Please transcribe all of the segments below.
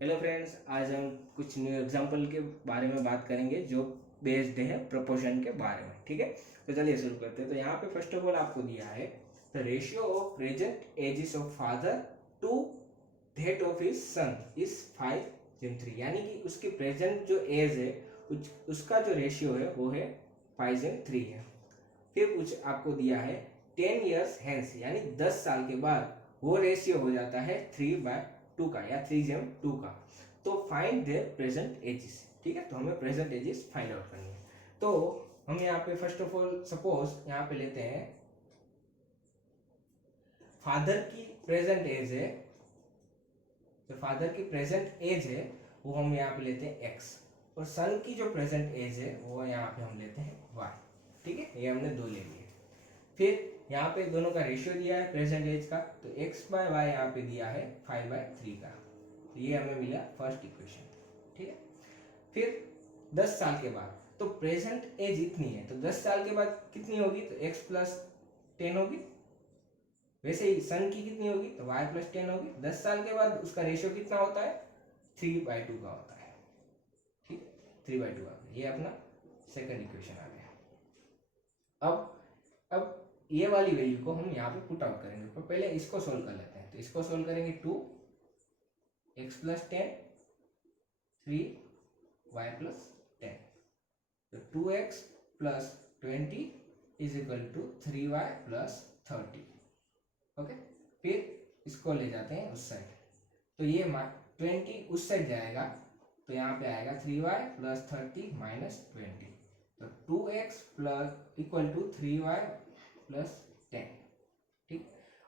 Hello friends, आज हम कुछ न्यू एग्जांपल के बारे में बात करेंगे जो बेस्ड है प्रोपोर्शन के बारे में। ठीक है, तो चलिए शुरू करते हैं। तो यहाँ पे फर्स्ट ऑफ ऑल आपको दिया है the ratio of present ages of father to that of his son is 5:3, यानी कि उसकी प्रेजेंट जो एज है उसका जो रेशियो है वो है 5:3 है। फिर कुछ आपको दिया है 10 years हेंस, यानी 10 साल के बाद वो रेशियो हो जाता है 3/2 का या 3:2 का। तो फाइंड देयर प्रेजेंट एजेस। ठीक है, तो हमें प्रेजेंट एजेस फाइंड आउट करनी है। तो हम यहाँ पे फर्स्ट ऑफ ऑल सपोज यहाँ पे लेते हैं फादर की प्रेजेंट एज है, तो फादर की प्रेजेंट एज है वो हम यहाँ पे लेते हैं x, और सन की जो प्रेजेंट एज है वो यहाँ पे हम लेते हैं y। ठीक है, ये हमने दो ले लिए। फिर यहाँ पे दोनों का रेशियो दिया है प्रेजेंट एज का, तो x/y यहाँ पे दिया है 5/3 का। तो ये हमें मिला फर्स्ट इक्वेशन। ठीक है, फिर 10 साल के बाद, तो प्रेजेंट एज इतनी है तो 10 साल के बाद कितनी होगी, तो x+10 होगी। वैसे ही सन की कितनी होगी, तो y+10 होगी। 10 साल के बाद उसका रेशियो कितना होता है, 3/2 का होता है। ठीक है, 3/2 आ गया, ये अपना सेकंड इक्वेशन आ गया। अब ये वाली वैल्यू को हम यहाँ पे पुट आउट करेंगे, तो पहले इसको सोल्व कर लेते हैं। तो इसको सोल्व करेंगे 2x+10 3y+10, तो 2x+20 is equal to 3y+30। Okay, फिर इसको ले जाते हैं उस साइड, तो ये 20 उस साइड जाएगा, तो यहाँ पे आएगा 3y+30 -20, तो 2x इक्वल टू 3y+10। ठीक,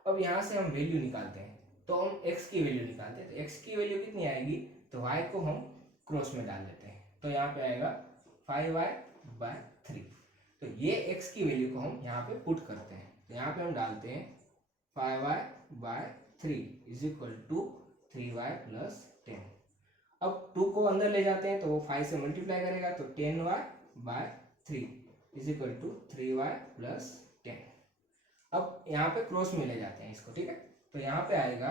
अब यहाँ से हम वैल्यू निकालते हैं, तो हम x की वैल्यू निकालते हैं। तो x की वैल्यू कितनी आएगी, तो y को हम क्रॉस में डाल देते हैं, तो यहाँ पे आएगा 5y/3। तो ये x की वैल्यू को हम यहाँ पे पुट करते हैं, तो यहाँ पे हम डालते हैं 5y/3 is equal to 3y+10। अब 2 को अंदर ले जाते हैं तो वो 5 से मल्टीप्लाई करेगा, तो 10y/3 is equal to 3y+10। अब यहाँ पे क्रॉस में ले जाते हैं इसको। ठीक है, तो यहाँ पे आएगा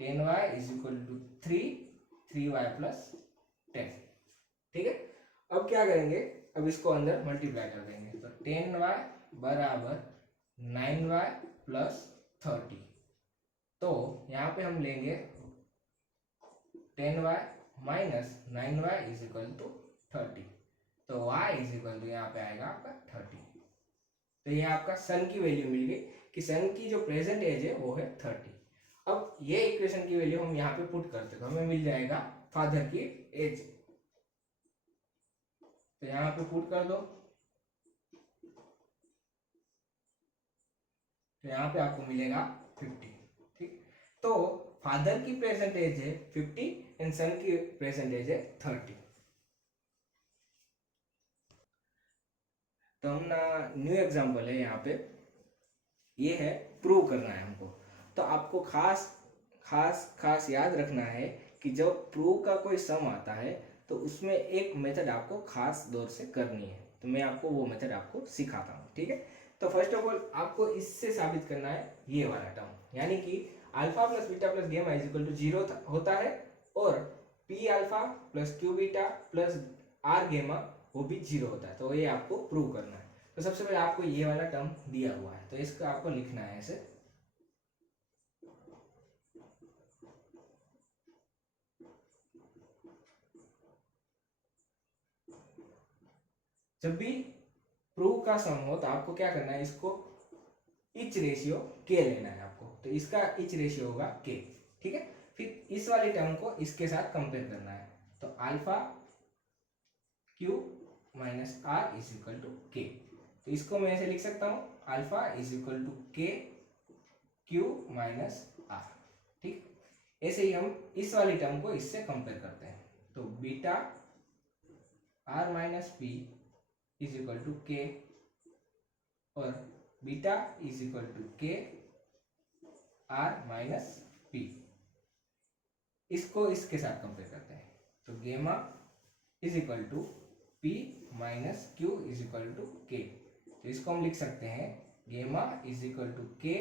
10y is equal to 3y+10। ठीक है, अब क्या करेंगे, अब इसको अंदर मल्टीप्लाई कर देंगे, तो 10y बराबर 9y+30। तो यहाँ पे हम लेंगे 10y minus 9y is equal to 30, तो y इज इक्वल टू यहाँ पे आएगा आपका 30। तो ये आपका सन की वैल्यू मिल गई कि सन की जो प्रेजेंट एज है वो है 30। अब ये इक्वेशन की वैल्यू हम यहाँ पे पुट करते तो हमें मिल जाएगा फादर की एज, तो यहाँ पे पुट कर दो, तो यहाँ पे आपको मिलेगा 50। ठीक, तो फादर की प्रेजेंट एज है 50 एंड सन की प्रेजेंट एज है 30। तो हम ना न्यू एग्जांपल है यहाँ पे, ये है प्रूव करना है हमको। तो आपको खास खास खास याद रखना है कि जब प्रूव का कोई सम आता है तो उसमें एक मेथड आपको खास दौर से करनी है, तो मैं आपको वो मेथड आपको सिखाता हूँ। ठीक है, तो फर्स्ट ऑफ ऑल आपको इससे साबित करना है ये वाला टर्म, यानी कि alpha plus beta plus gamma is equal to 0 होता है, और p alpha plus q beta plus r gamma वो भी 0 होता है। तो ये आपको प्रूव करना है। तो सबसे पहले आपको ये वाला टर्म दिया हुआ है, तो इसका आपको लिखना है ऐसे, जब भी प्रूव का सम हो तो आपको क्या करना है, इसको इच रेशियो के लेना है आपको, तो इसका इच रेशियो होगा के। ठीक है, फिर इस वाली टर्म को इसके साथ कंपेयर करना है, तो alpha q minus r is equal to k. तो इसको मैं ऐसे लिख सकता हूँ, alpha is equal to k q minus r. ठीक, ऐसे ही हम इस वाली टर्म को इससे कंपेयर करते हैं, तो beta r minus p is equal to k, और beta is equal to k r minus p. इसको इसके साथ कंपेयर करते हैं, तो gamma is equal to p minus q is equal to k. तो इसको हम लिख सकते हैं gamma is equal to k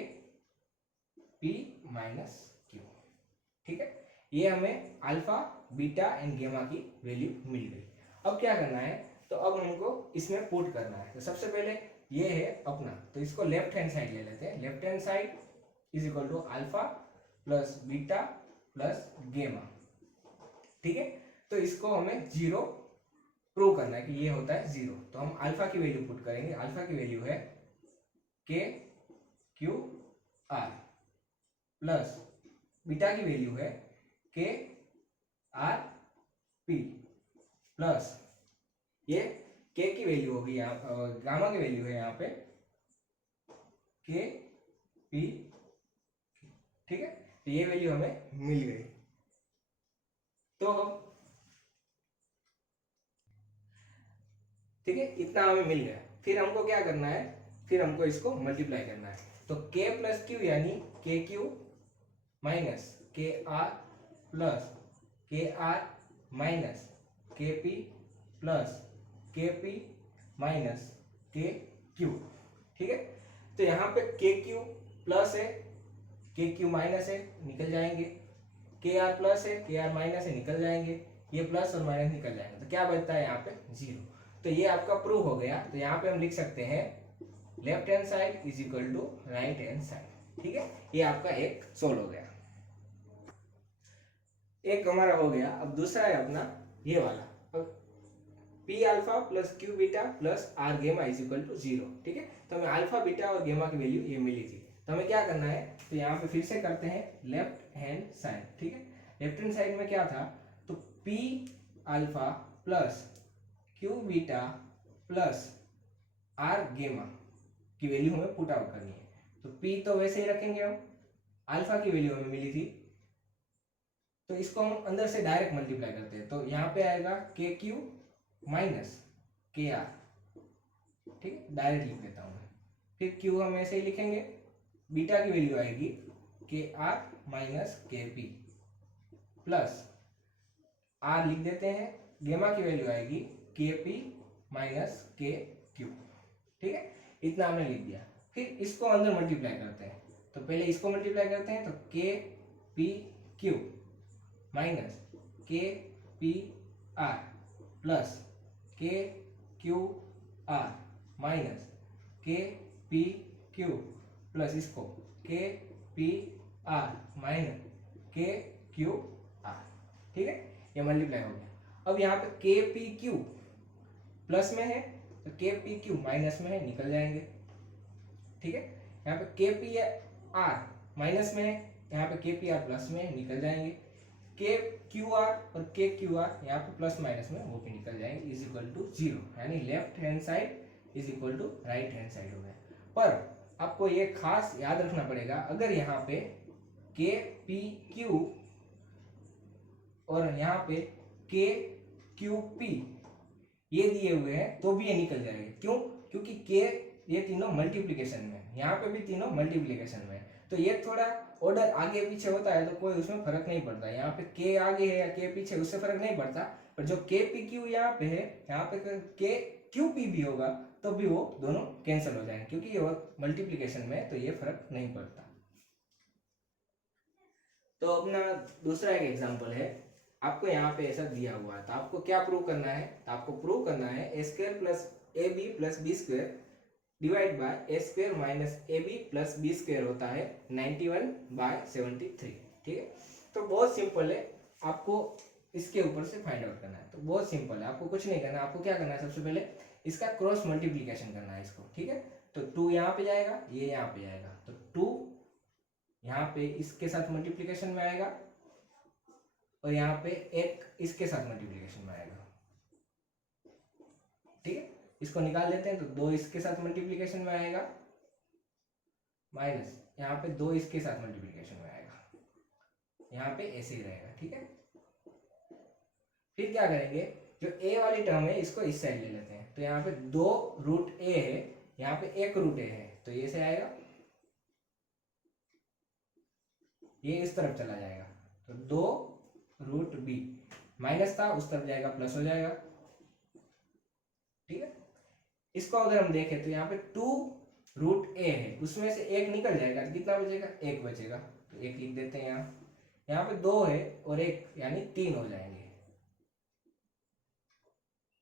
p minus q. ठीक है, ये हमें अल्फा बीटा एंड गेमा की वैल्यू मिल गई। अब क्या करना है, तो अब हमको इसमें पुट करना है। तो सबसे पहले ये है अपना, तो इसको लेफ्ट हैंड साइड ले लेते हैं। Left hand side is equal to alpha plus beta plus gamma, ठीक है। तो इसको हमें जीरो प्रूव करना है कि ये होता है जीरो। तो हम अल्फा की वैल्यू पुट करेंगे। अल्फा की वैल्यू है के क्यू आर प्लस बीटा की वैल्यू है के आर पी प्लस ये के की वैल्यू होगी यहाँ, गामा की वैल्यू है यहाँ पे के पी, ठीक है। तो ये वैल्यू हमें मिल गई। तो ठीक है, इतना हमें मिल गया। फिर हमको क्या करना है, फिर हमको इसको मल्टीप्लाई करना है। तो k प्लस क्यू यानी के क्यू माइनस के आर प्लस के आर माइनस के पी प्लस के पी माइनस के क्यू, ठीक है। तो यहाँ पे के क्यू प्लस है, के क्यू माइनस है, निकल जाएंगे। के आर प्लस है, के आर माइनस है, निकल जाएंगे। ये प्लस और माइनस निकल जाएंगे, तो क्या बचता है यहाँ पे जीरो। तो ये आपका प्रूव हो गया। तो यहाँ पे हम लिख सकते हैं left hand side is equal to right hand side, ठीक है। ये आपका एक सोल्व हो गया, एक हमारा हो गया। अब दूसरा है अपना ये वाला, p alpha plus q beta plus r gamma is equal to zero, ठीक है। तो हमें अल्फा बीटा और गेमा की वैल्यू ये मिली थी। तो हमें क्या करना है, तो यहाँ पे फिर से करते हैं लेफ्ट हैंड साइड, ठीक है। लेफ्ट हैंड साइड में क्या था, तो p alpha plus q beta plus r gamma की वैल्यू हमें पुट आउट करनी है। तो पी तो वैसे ही रखेंगे हम, अल्फा की वैल्यू हमें मिली थी, तो इसको हम अंदर से डायरेक्ट मल्टीप्लाई करते हैं। तो यहाँ पे आएगा के क्यू माइनस के आर, ठीक है, डायरेक्ट लिख देता हूँ मैं। फिर क्यू हम ऐसे ही लिखेंगे, बीटा की वैल्यू आएगी के आर माइनस के पी प्लस आर लिख देते हैं, गेमा की वैल्यू आएगी के पी माइनस के क्यू, ठीक है। इतना हमने लिख दिया। फिर इसको अंदर मल्टीप्लाई करते हैं। तो पहले इसको मल्टीप्लाई करते हैं, तो के पी क्यू माइनस के पी आर प्लस के क्यू आर माइनस के पी क्यू प्लस इसको के पी आर माइनस के क्यू आर, ठीक है। ये मल्टीप्लाई हो गया। अब यहाँ पे के पी क्यू प्लस में है, तो के पी क्यू माइनस में है, निकल जाएंगे, ठीक है। यहाँ पे के पी आर माइनस में है, यहाँ पे के पी आर प्लस में है, निकल जाएंगे। के क्यू आर और के क्यू आर यहाँ पे प्लस माइनस में वो भी निकल जाएंगे, इज इक्वल टू जीरो, यानी left hand side is equal to right hand side हो गया। पर आपको ये खास याद रखना पड़ेगा, अगर यहाँ पे के पी क्यू और यहाँ पे के क्यू पी ये दिए हुए हैं तो भी ये निकल जाएंगे। क्यों? क्योंकि के ये तीनों मल्टीप्लिकेशन में, यहाँ पे भी तीनों मल्टीप्लिकेशन में, तो ये थोड़ा ऑर्डर आगे पीछे होता है तो कोई उसमें फर्क नहीं पड़ता। यहाँ पे के आगे है या के पीछे उससे फर्क नहीं पड़ता, पर जो के पी क्यू यहाँ पे है, यहाँ पे के क्यू पी भी होगा तो भी वो दोनों कैंसिल हो जाएंगे, क्योंकि ये मल्टीप्लिकेशन में, तो ये फर्क नहीं पड़ता। तो अपना दूसरा एक एग्जाम्पल है, आपको यहाँ पे ऐसा दिया हुआ है, तो आपको क्या प्रूव करना है, तो आपको प्रूव करना है A square plus A B plus B square divide by A square minus A B plus B square होता है 91/73, ठीक है। तो बहुत सिंपल है, आपको इसके ऊपर से फाइंड आउट करना है। तो बहुत सिंपल है, आपको कुछ नहीं करना है। आपको क्या करना है, सबसे पहले इसका क्रॉस मल्टीप्लीकेशन करना है इसको, ठीक है। तो 2 यहाँ पे जाएगा, ये यहाँ पे जाएगा, तो 2 यहाँ पे इसके साथ मल्टीप्लीकेशन में आएगा और यहाँ पे एक इसके साथ मल्टीप्लीकेशन में आएगा, ठीक है। इसको निकाल देते हैं, तो 2 इसके साथ मल्टीप्लीकेशन में आएगा माइनस यहाँ पे 2 इसके साथ मल्टीप्लीकेशन में आएगा, यहाँ पे ऐसे ही रहेगा, ठीक है। फिर क्या करेंगे, जो a वाली टर्म है इसको इस साइड ले लेते हैं। तो यहाँ पे 2 रूट a है, यहाँ पे 1 रूट a है, तो ये से आएगा, ये इस तरफ चला जाएगा, तो 2 रूट b माइनस था उस तरफ जाएगा, प्लस हो जाएगा, ठीक है। इसको अगर हम देखें तो यहाँ पे 2 रूट a है, उसमें से 1 निकल जाएगा, तो कितना बचेगा, 1 बचेगा, तो 1 लिख देते हैं यहाँ पे 2 है और 1 यानी 3 हो जाएंगे,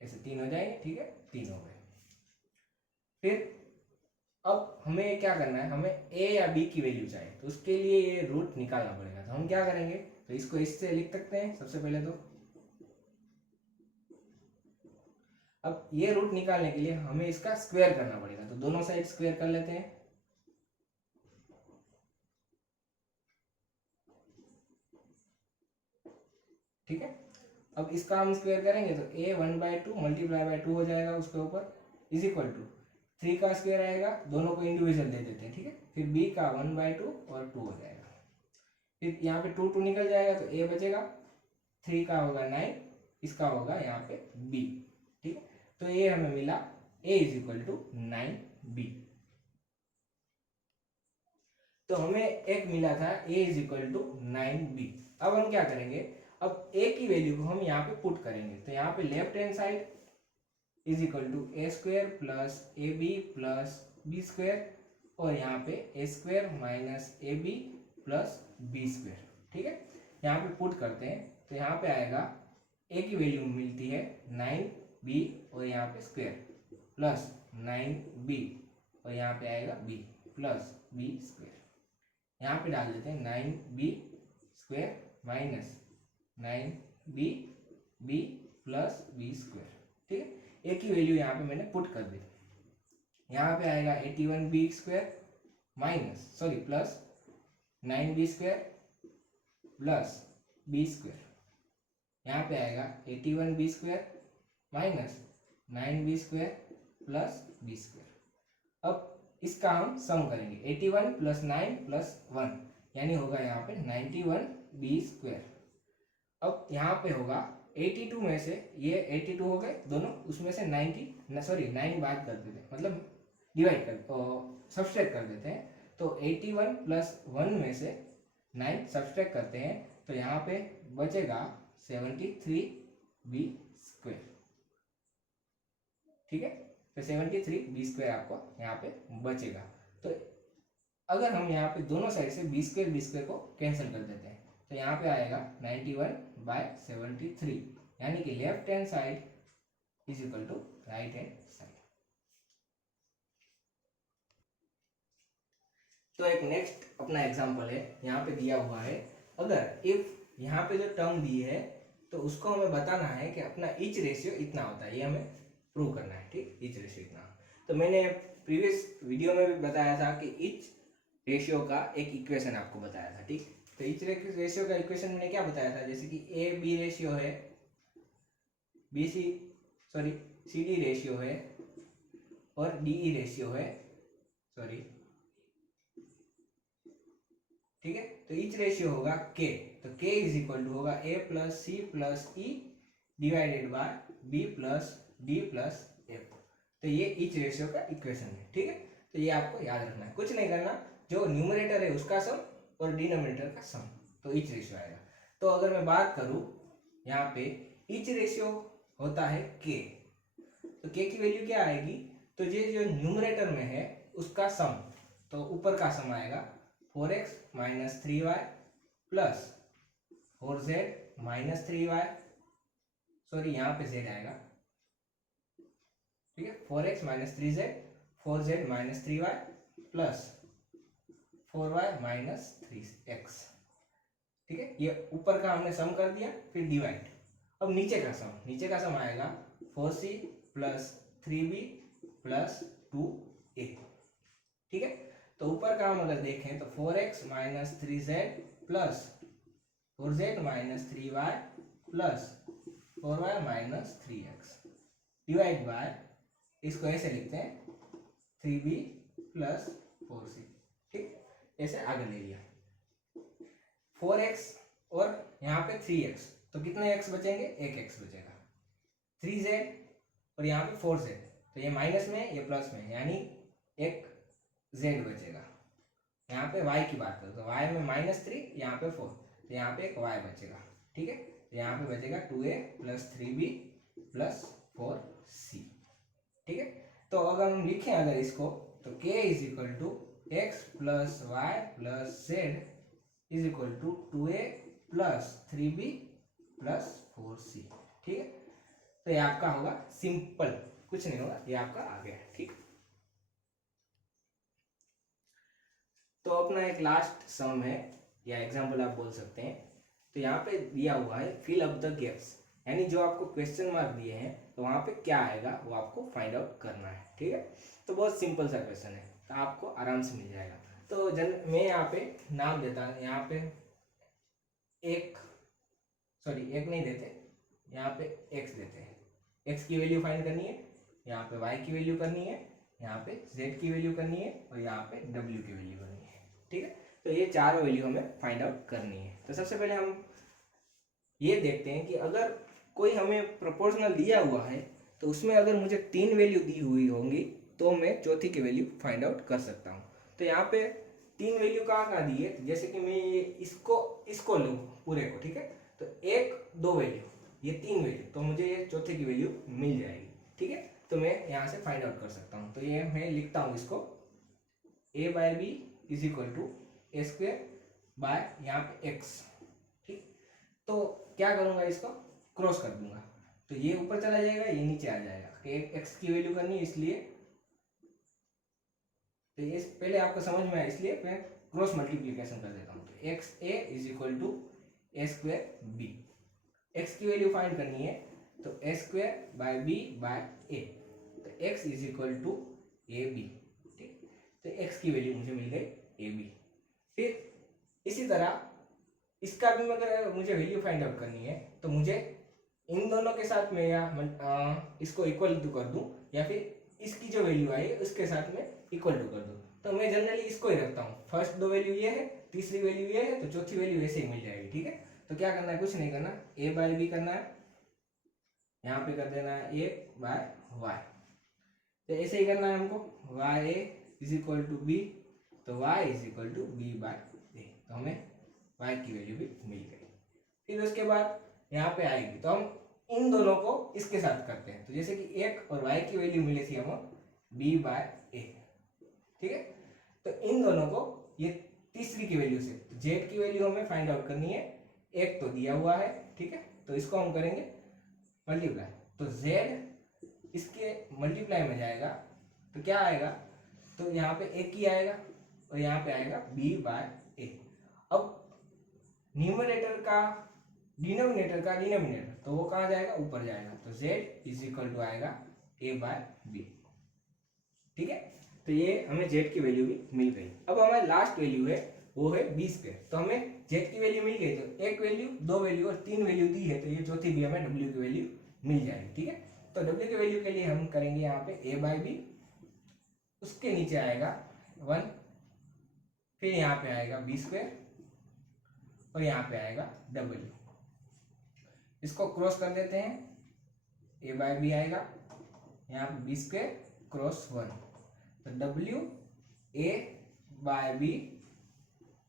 ऐसे 3 हो जाएंगे, ठीक है, 3 हो गए। फिर अब हमें क्या करना है, हमें ए या बी की वैल्यू चाहिए, तो उसके लिए ये रूट निकालना पड़ेगा। तो हम क्या करेंगे, तो इसको इससे लिख सकते हैं सबसे पहले तो। अब ये रूट निकालने के लिए हमें इसका स्क्वायर करना पड़ेगा, तो दोनों साइड स्क्वायर कर लेते हैं। ठीक है, अब इसका हम स्क्वायर करेंगे तो a 1/2 मल्टीप्लाई बाय 2 हो जाएगा उसके ऊपर, इज इक्वल टू 3 का स्क्वायर आएगा, दोनों को इंडिविजुअल दे देते हैं, ठीक है। फिर b का 1/2 और 2 हो जाएगा। फिर यहाँ पे 2 निकल जाएगा तो a बचेगा, 3 का होगा 9, इसका होगा यहाँ पे b, ठीक है। तो ये हमें मिला a is equal to 9b। तो हमें एक मिला था a is equal to 9b। अब हम क्या करेंगे, अब a की वैल्यू को हम यहाँ पे पुट करेंगे, तो यहाँ पे left hand side is equal to a square plus A B plus B square, और यहाँ पे a square minus A B plus B square, ठीक है। यहाँ पे पुट करते हैं तो यहाँ पे आएगा a की वैल्यू मिलती है 9b और यहाँ पे स्क्वायर प्लस 9b और यहाँ पे आएगा b प्लस b स्क्वायर। यहाँ पे डाल देते हैं 9b square minus 9b b plus b square, ठीक है। ए की वैल्यू यहाँ पे मैंने पुट कर दी। यहाँ पे आएगा 81b square minus plus 9b square plus b square. यहाँ पे आएगा 81b square minus 9b square plus b square. अब इसका हम सम करेंगे, 81 प्लस 9 प्लस 1 यानी होगा यहाँ पे 91b स्क्वायर। अब यहाँ पे होगा 82 में से ये 82 हो गए दोनों, उसमें से 9 बात कर देते हैं, मतलब डिवाइड कर सब्सट्रैक्ट कर देते हैं। तो 81 प्लस 1 में से 9 सब्सट्रैक्ट करते हैं तो यहाँ पे बचेगा 73b स्क्वायर, ठीक है। तो 73b स्क्वायर आपको यहाँ पे बचेगा। तो अगर हम यहाँ पे दोनों साइड से b स्क्वायर को कैंसिल कर देते हैं तो यहाँ पे आएगा 91/73, यानी कि left hand side is equal to right hand side. तो एक नेक्स्ट अपना एग्जांपल है, यहाँ पे दिया हुआ है, अगर इफ यहाँ पे जो टर्म दी है तो उसको हमें बताना है कि अपना ईच रेशियो इतना होता है, ये हमें प्रूव करना है, ठीक, ईच रेशियो इतना। तो मैंने प्रीवियस वीडियो में भी बताया था कि ईच रेशियो का एक इक्वेशन आपको बताया था, ठीक। तो ईच रेशियो का इक्वेशन मैंने क्या बताया था, जैसे कि ए बी रेशियो है, सी डी रेशियो है और डी ई रेशियो है, ठीक है। तो ईच रेशियो होगा के, तो के इज इक्वल टू होगा A plus C plus E divided by B plus D plus F. तो ये ईच रेशियो का इक्वेशन है, ठीक है। तो ये आपको याद रखना है, कुछ नहीं करना, जो न्यूमरेटर है उसका सम और डिनोमिनेटर का सम, तो ईच रेशियो आएगा। तो अगर मैं बात करूं यहाँ पे ईच रेशियो होता है के, तो के की वैल्यू क्या आएगी, तो ये जो न्यूमरेटर में है उसका सम, तो ऊपर का सम आएगा 4x minus 3y plus 4z minus 3y, यहाँ पे z आएगा, ठीक है, 4x minus 3z 4z minus 3y plus 4y minus 3x, ठीक है। ये ऊपर का हमने सम कर दिया, फिर डिवाइड। अब नीचे का सम आएगा 4c plus 3b plus 2a, ठीक है। तो ऊपर का हम अगर देखें तो 4x minus 3z plus 4z minus 3y plus 4y minus 3x divide by, इसको ऐसे लिखते हैं 3b प्लस 4c, ठीक, ऐसे आगे ले लिया। 4x और यहाँ पे 3x, तो कितने x बचेंगे, एक x बचेगा। 3z और यहाँ पे 4z, तो ये माइनस में ये प्लस में, यानी एक z बचेगा। यहाँ पे y की बात करो तो y में -3, यहाँ पे 4, तो यहाँ पे एक y बचेगा, ठीक है। तो यहाँ पे बचेगा 2a plus 3b plus 4c, ठीक है। तो अगर हम लिखें अगर इसको, तो k is equal to x plus y plus z is equal to 2a plus 3b plus 4c। ठीक है, तो ये आपका होगा सिंपल, कुछ नहीं होगा, ये आपका आ गया। ठीक, तो अपना एक लास्ट सम है या एग्जाम्पल आप बोल सकते हैं। तो यहाँ पे दिया हुआ है फिल अप द गैप्स, यानी जो आपको क्वेश्चन मार्क दिए हैं तो वहाँ पे क्या आएगा वो आपको फाइंड आउट करना है। ठीक है, तो बहुत सिंपल सा क्वेश्चन है, तो आपको आराम से मिल जाएगा। तो मैं यहाँ पे नाम देता हूँ, यहाँ पे एक नहीं देते, यहाँ पे x देते हैं। x की वैल्यू फाइंड करनी है, यहाँ पे y की वैल्यू करनी है, यहाँ पे z की वैल्यू करनी है और यहाँ पे w की वैल्यू करनी है। ठीक है, तो ये चारों वैल्यू हमें फाइंड आउट करनी है। तो सबसे पहले हम ये देखते हैं कि अगर कोई हमें प्रोपोर्शनल दिया हुआ है तो उसमें अगर मुझे 3 वैल्यू दी हुई होंगी तो मैं चौथी की वैल्यू फाइंड आउट कर सकता हूँ। तो यहाँ पे 3 वैल्यू कहाँ दी है, जैसे कि मैं ये इसको लूँ पूरे को। ठीक है, तो 1 2 वैल्यू, ये 3 वैल्यू, तो मुझे ये चौथे की वैल्यू मिल जाएगी। ठीक है, तो मैं यहाँ से फाइंड आउट कर सकता हूँ। तो ये मैं लिखता हूँ इसको a/b is equal to a square by यहाँ पे x। ठीक, तो क्या करूँगा, इसको क्रॉस कर दूंगा, तो ये ऊपर चला जाएगा, ये नीचे आ जाएगा। x की वैल्यू करनी है इसलिए, तो ये पहले आपको समझ में आया इसलिए मैं क्रॉस मल्टीप्लीकेशन कर देता हूँ। तो x a is equal to a square b, x की वैल्यू फाइंड करनी है तो a square by b by ए, तो x is equal to a b. ठीक, तो एक्स की वैल्यू मुझे मिल गई ए बी। फिर इसी तरह इसका भी अगर मुझे वैल्यू फाइंड आउट करनी है तो मुझे इन दोनों के साथ में या इसको इक्वल टू कर दूं, या फिर इसकी जो वैल्यू आई उसके साथ में इक्वल टू कर दूं। तो मैं जनरली इसको ही रखता हूँ, फर्स्ट 2 वैल्यू ये है, तीसरी वैल्यू ये है, तो चौथी वैल्यू ऐसे ही मिल जाएगी। ठीक है, तो क्या करना है, कुछ नहीं करना, a बाय बी करना है, यहाँ पे कर देना है a बाय वाई। तो ऐसे ही करना है हमको, Y A is equal to B, तो y is equal to B by ए, तो हमें y की वैल्यू भी मिल गई। फिर उसके बाद यहाँ पे आएगी तो हम इन दोनों को इसके साथ करते हैं। तो जैसे कि एक और y की वैल्यू मिली थी हमें b बाय ए। ठीक है, तो इन दोनों को ये तीसरी की वैल्यू से, तो z की वैल्यू हमें फाइंड आउट करनी है, एक तो दिया हुआ है। ठीक है, तो इसको हम करेंगे मल्टीप्लाई, तो z इसके मल्टीप्लाई में जाएगा तो क्या आएगा, तो यहाँ पे एक ही आएगा और यहाँ पे आएगा b बाय ए। अब न्यूमरेटर का डिनोमिनेटर का डिनोमिनेटर, तो वो कहाँ जाएगा, ऊपर जाएगा, तो z इज इक्वल टू आएगा a बाय बी। ठीक है, तो ये हमें z की वैल्यू भी मिल गई। अब हमारी लास्ट वैल्यू है वो है बी स्क्वायर, तो हमें z की वैल्यू मिल गई, तो एक वैल्यू, 2 वैल्यू और 3 वैल्यू दी है, तो ये चौथी भी हमें w की वैल्यू मिल जाएगी। ठीक है, तो w की वैल्यू के लिए हम करेंगे यहाँ पे a बाय बी, उसके नीचे आएगा 1, फिर यहाँ पे आएगा बी स्क्वायर और यहाँ पे आएगा w। इसको क्रॉस कर देते हैं, a बाय बी आएगा, यहाँ पे बी स्क्वायर क्रॉस 1, तो w a by b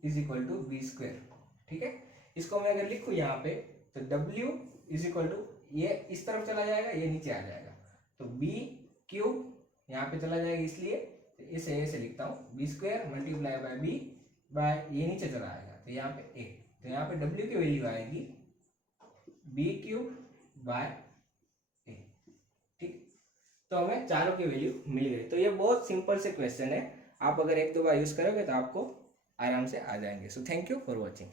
is equal to b square. ठीक है, इसको मैं अगर लिखूँ यहाँ पे तो w इज इक्वल टू, ये इस तरफ चला जाएगा, ये नीचे आ जाएगा, तो b क्यूब यहाँ पे चला जाएगा, इसलिए इसे ऐसे लिखता हूँ, b square multiply by b by, ये नीचे चला आएगा तो यहाँ पे a, तो यहाँ पे w की वैल्यू आएगी बी क्यूब बाय ए। ठीक, तो हमें चारों की वैल्यू मिल गई। तो ये बहुत सिंपल से क्वेश्चन है, आप अगर 1-2 बार यूज करोगे तो आपको आराम से आ जाएंगे। So thank you for watching.